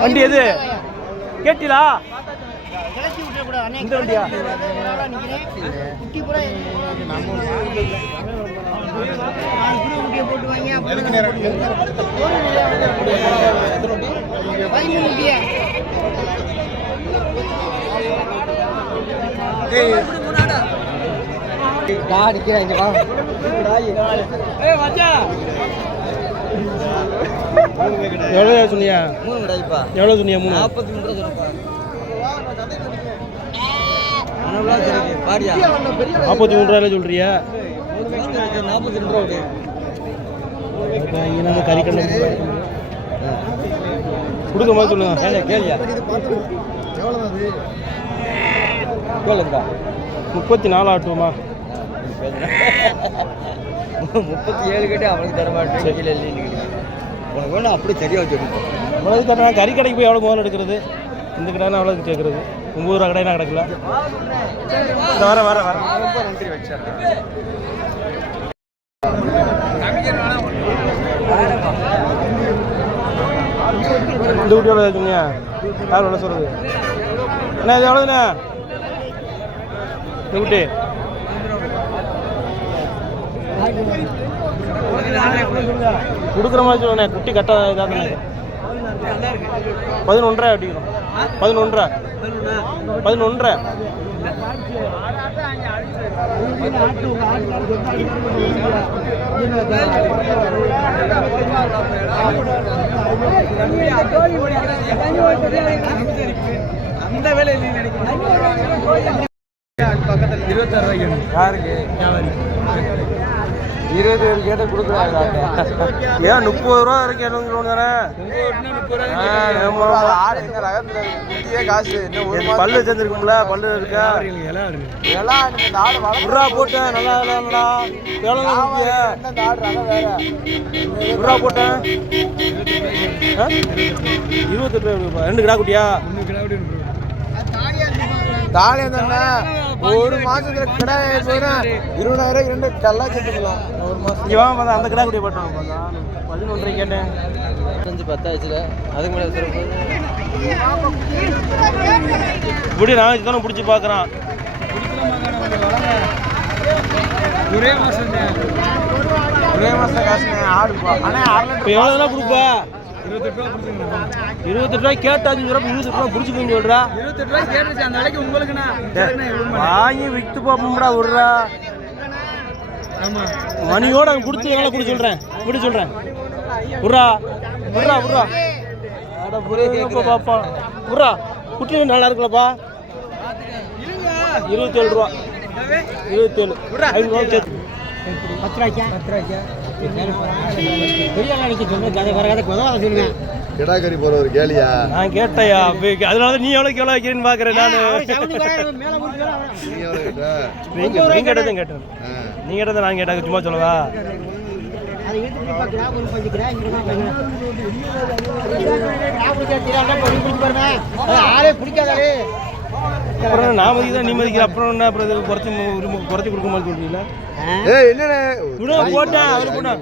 வண்டி எது கேட்டீங்களா? இந்த வண்டியா? எவ்வளோ சொன்னியா? எவ்வளோ சொன்னியா? 43 ரூபாயில சொல்றியா? 42 ரூபா கறி கண்ணு கொடுக்க மாதிரி சொல்லுங்க. கேளியா? 34 ஆட்டுமா? 37 கேட்டு அவனுக்கு தர மாட்டேன். உனக்கு வேணும் அப்படி சரியாக வச்சுருக்கோம். உனக்கு தர கறி கடைக்கு போய் எவ்வளோ முதல்ல எடுக்கிறது? இந்த கடைனா அவ்வளோ கேட்குறது. 9 ரூபா கடைனா கிடக்கல. வர நன்றி வச்சிடுறேன். இந்த குட்டி எவ்வளோ சொன்னியா? யார் எவ்வளோ சொல்கிறது? என்ன இது எவ்வளோண்ணா இந்த குட்டி? கொடுக்குற மாதிரி சொல்லுண்ணே. குட்டி கரெக்டாக இதாக தானே? 11.5 அடிக்கணும். 11.5 அந்த வேலை பக்கத்தில் 26 ரூபாய்க்கு யாருக்கு? 27 கேட்ட கொடுக்குறாங்க. ஏன் 30 ரூபா வரைக்கும் எடுக்கணும் தானே? காசு பல்லு சேர்ந்துருக்கும்ல? பல்லு இருக்கா? உருவா போட்டேன். நல்லா இல்லைங்களா? எவ்வளோ உருவா போட்டேன்? 28 ரூபா. 2 கிடா குட்டியா? தாலி தானே ஒரு மாசத்துல கடை 20,000 2 கல்லா சேர்த்துக்கலாம். ஒரு மாசம் இவன் வந்து அந்த கடை குட்டியை போட்டான். 11.5 கேட்டேன். 10 ஆச்சுல. அதுக்கு மேலே இப்படி நான் தானே பிடிச்சி பார்க்குறான். ஒரே மாசம் காசு ஆடுப்பா. ஆனால் இப்போ எவ்வளோ கொடுப்பா? 28 ரூபாய் கேட்டா 28 ரூபா பிடிச்சிக்கன்னு சொல்றா. 28 ரூபாய் கேட்டுச்சு. அந்த வேலைக்கு உங்களுக்கு வாங்கி விட்டு பார்ப்போம்டா. விடுறா மணியோட கொடுத்து எவ்வளோ கொடுக்க சொல்றேன். இப்படி சொல்றேன். விட்றா பாப்பா. விட்றா குட்டி நல்லா இருக்குல்லப்பா. 27 ரூபா. 27 500 சேர்த்து 10 ரூபாய்க்கா? கிடாக்கறி போற ஒரு கேலியா? நான் கேட்டையா? அதனால நீ எவ்வளவு எவ்வளோ வைக்கிறேன்னு பாக்குறேன். நான் நீங்க கேட்டேன். நீங்க கேட்டதை நான் கேட்டாங்க. சும்மா சொல்லவா? அப்புறம் நான் மதிக்கிறேன், நீ மதிக்கிற. அப்புறம் என்ன குறைச்சி கொடுக்க மாதிரி சொல்றீங்களா? போட்டேன் அவரு போட்டேன்.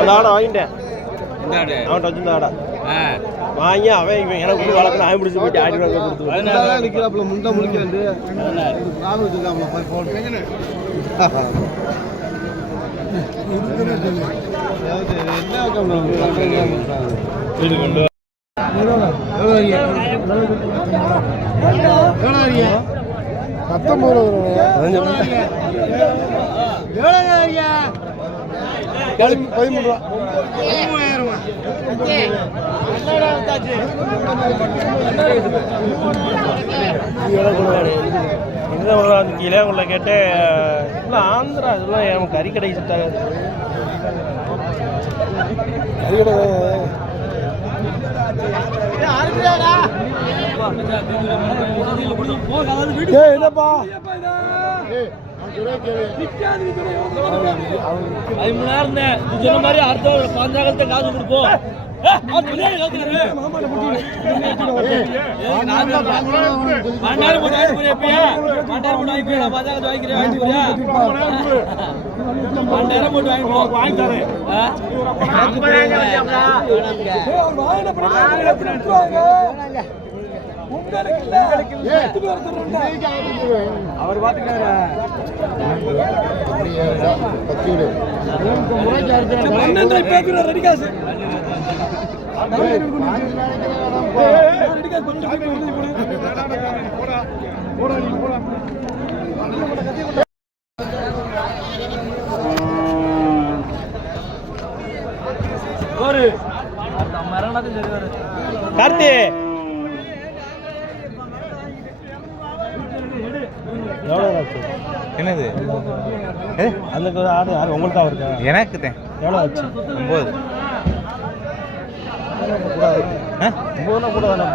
அந்த ஆடை வாங்கிட்டேன். அவன்கிட்ட வச்சிருந்த ஆடை வாங்கி அவன் இவன் எனக்கு வளர்க்கணும். அவன் பிடிச்சி போயிட்டு 1000 ரூபா கொடுத்து நிற்கிறாப்புல. முண்டை முடிக்கிறது கீழே உள்ள கேட்டு இல்லை ஆந்திரா இதெல்லாம் என் கறி கடை செட்டாக கறி கடை என்னப்பா மாதிரி அடுத்த 15 காசு கொடுப்போம். அவர் பாத்துக்காரு ரெடி காசு கார்த்தி என்னது அந்த ஆடு யாரு உங்களுக்கு தான் இருக்கா? எனக்கு தான் எவ்வளோ ஆச்சு? 9 கூடாது கூட தானே